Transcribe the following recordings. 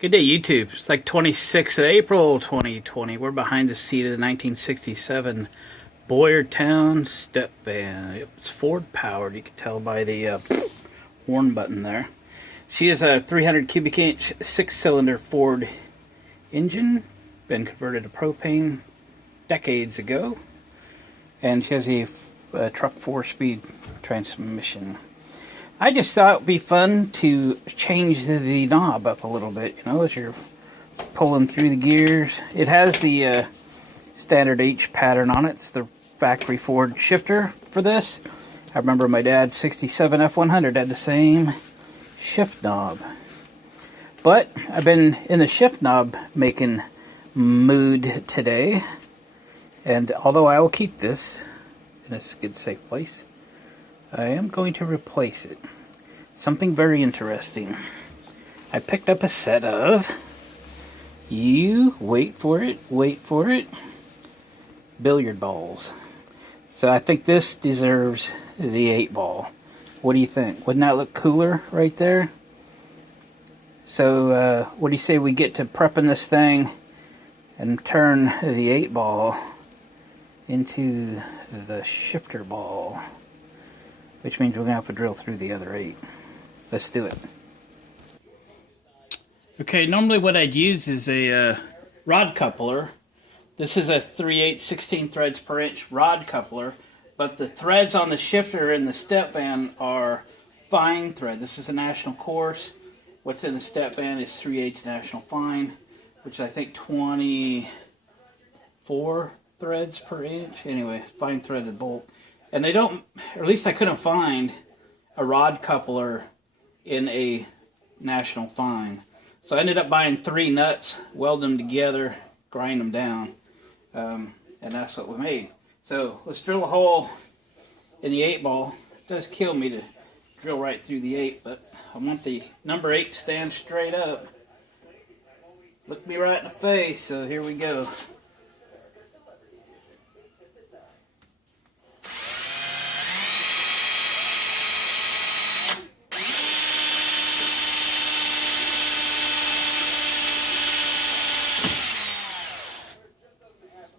Good day, YouTube. It's like 26th of April 2020. We're behind the seat of the 1967 Boyertown Stepvan. Yep, it's Ford powered. You can tell by the horn button there. She is a 300 cubic inch 6-cylinder Ford engine. Been converted to propane decades ago. And she has a truck 4-speed transmission. I just thought it would be fun to change the knob up a little bit, you know, as you're pulling through the gears. It has the standard H pattern on it. It's the factory Ford shifter for this. I remember my dad's 67 F100 had the same shift knob. But I've been in the shift knob making mood today. And although I will keep this in a good safe place, I am going to replace it. Something very interesting. I picked up a set of, you wait for it, billiard balls. So I think this deserves the 8-ball. What do you think? Wouldn't that look cooler right there? So what do you say we get to prepping this thing and turn the 8-ball into the shifter ball? Which means we're going to have to drill through the other 8. Let's do it. Okay, normally what I'd use is a rod coupler. This is a 3/8 16 threads per inch rod coupler, but the threads on the shifter in the Stepvan are fine thread. This is a national course. What's in the Stepvan is 3/8 national fine, which is I think 24 threads per inch. Anyway, fine threaded bolt. And they don't, or at least I couldn't find a rod coupler in a national fine. So I ended up buying 3 nuts, weld them together, grind them down, and that's what we made. So let's drill a hole in the 8-ball. It does kill me to drill right through the 8, but I want the number 8 to stand straight up. Look me right in the face, so here we go.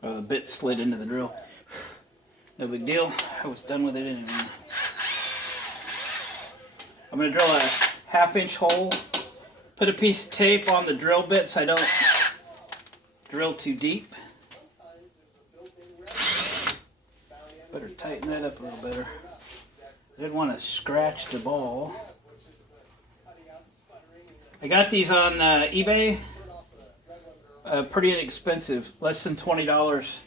Oh, the bit slid into the drill. No big deal. I was done with it anyway. I'm going to drill a 1/2-inch hole. Put a piece of tape on the drill bit so I don't drill too deep. Better tighten that up a little better. I didn't want to scratch the ball. I got these on eBay. Pretty inexpensive, less than $20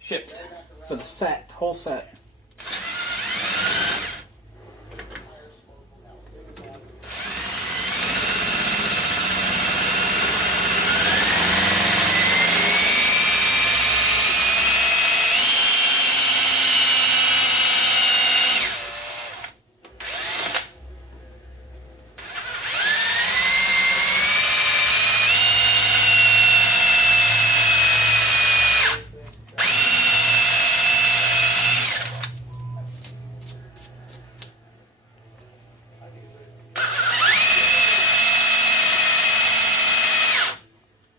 shipped for the set, whole set.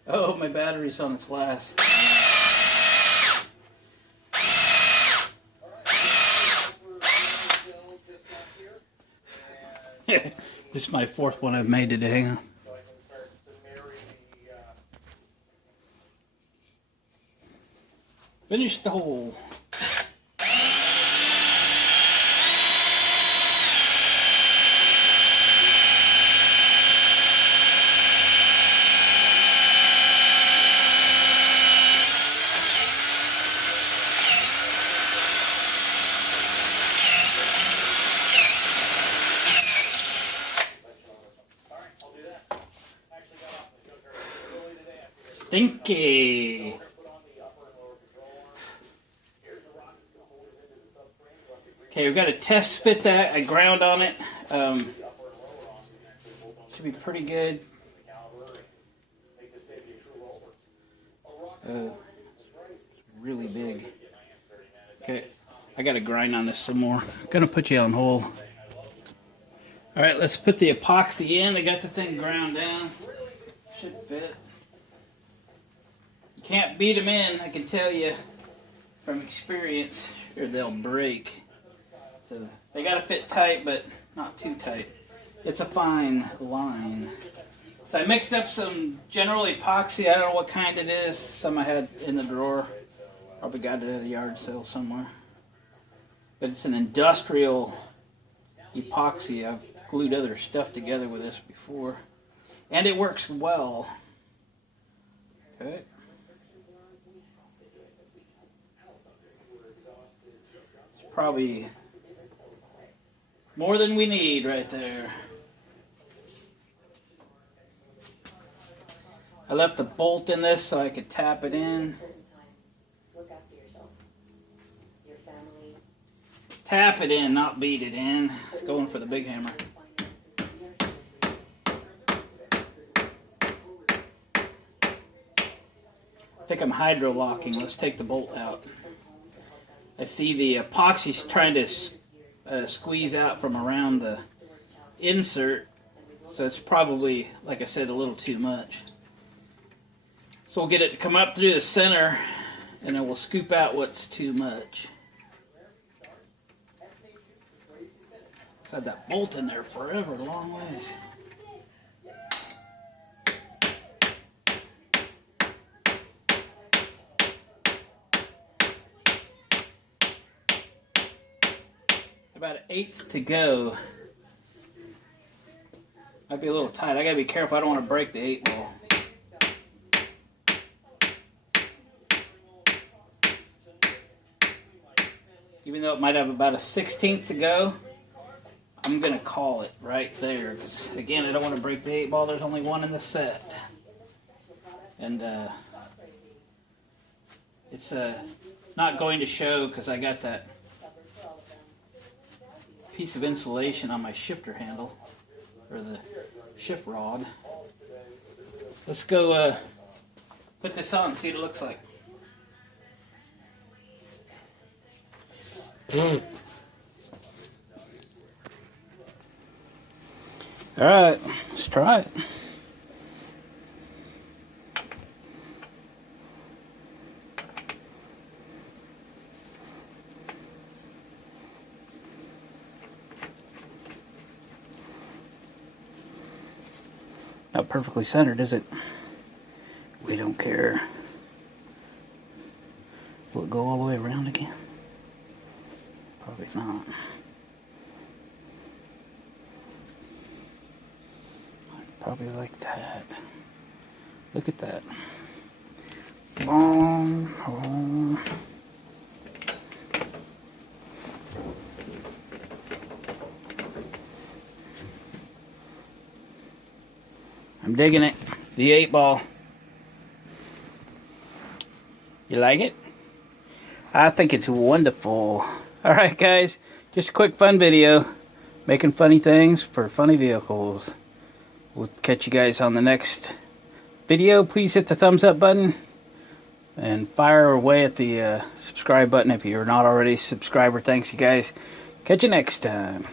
Oh, my battery's on its last. This is my 4th one I've made today. Huh? Finish the hole. Stinky. Okay, we've got to test fit that. I ground on it. Should be pretty good. It's really big. Okay, I got to grind on this some more. Gonna put you on hold. All right, let's put the epoxy in. I got the thing ground down. should fit. You can't beat them in, I can tell you from experience, or they'll break. So they gotta fit tight, but not too tight. It's a fine line. So I mixed up some general epoxy. I don't know what kind it is. Some I had in the drawer. Probably got it at a yard sale somewhere. But it's an industrial epoxy. I've glued other stuff together with this before. And it works well. Okay. It's probably more than we need right there. I left the bolt in this so I could tap it in. Tap it in, not beat it in. It's going for the big hammer. I think I'm hydro locking. Let's take the bolt out. I see the epoxy's trying to squeeze out from around the insert, so it's probably, like I said, a little too much. So we'll get it to come up through the center, and then we'll scoop out what's too much. I've had that bolt in there forever, a long ways. About an eighth to go. Might be a little tight. I gotta be careful. I don't want to break the 8 ball. Even though it might have about a 16th to go, I'm gonna call it right there. Because again, I don't want to break the 8 ball. There's only one in the set, and it's not going to show because I got that piece of insulation on my shifter handle, or the shift rod. Let's go put this on and see what it looks like. Alright, let's try it. Not perfectly centered, is it? We don't care. Will it go all the way around again? Probably not. Probably like that. Look at that. Boom, boom. I'm digging it. The 8 ball. You like it? I think it's wonderful. Alright guys, just a quick fun video. Making funny things for funny vehicles. We'll catch you guys on the next video. Please hit the thumbs up button. And fire away at the subscribe button if you're not already a subscriber. Thanks you guys. Catch you next time.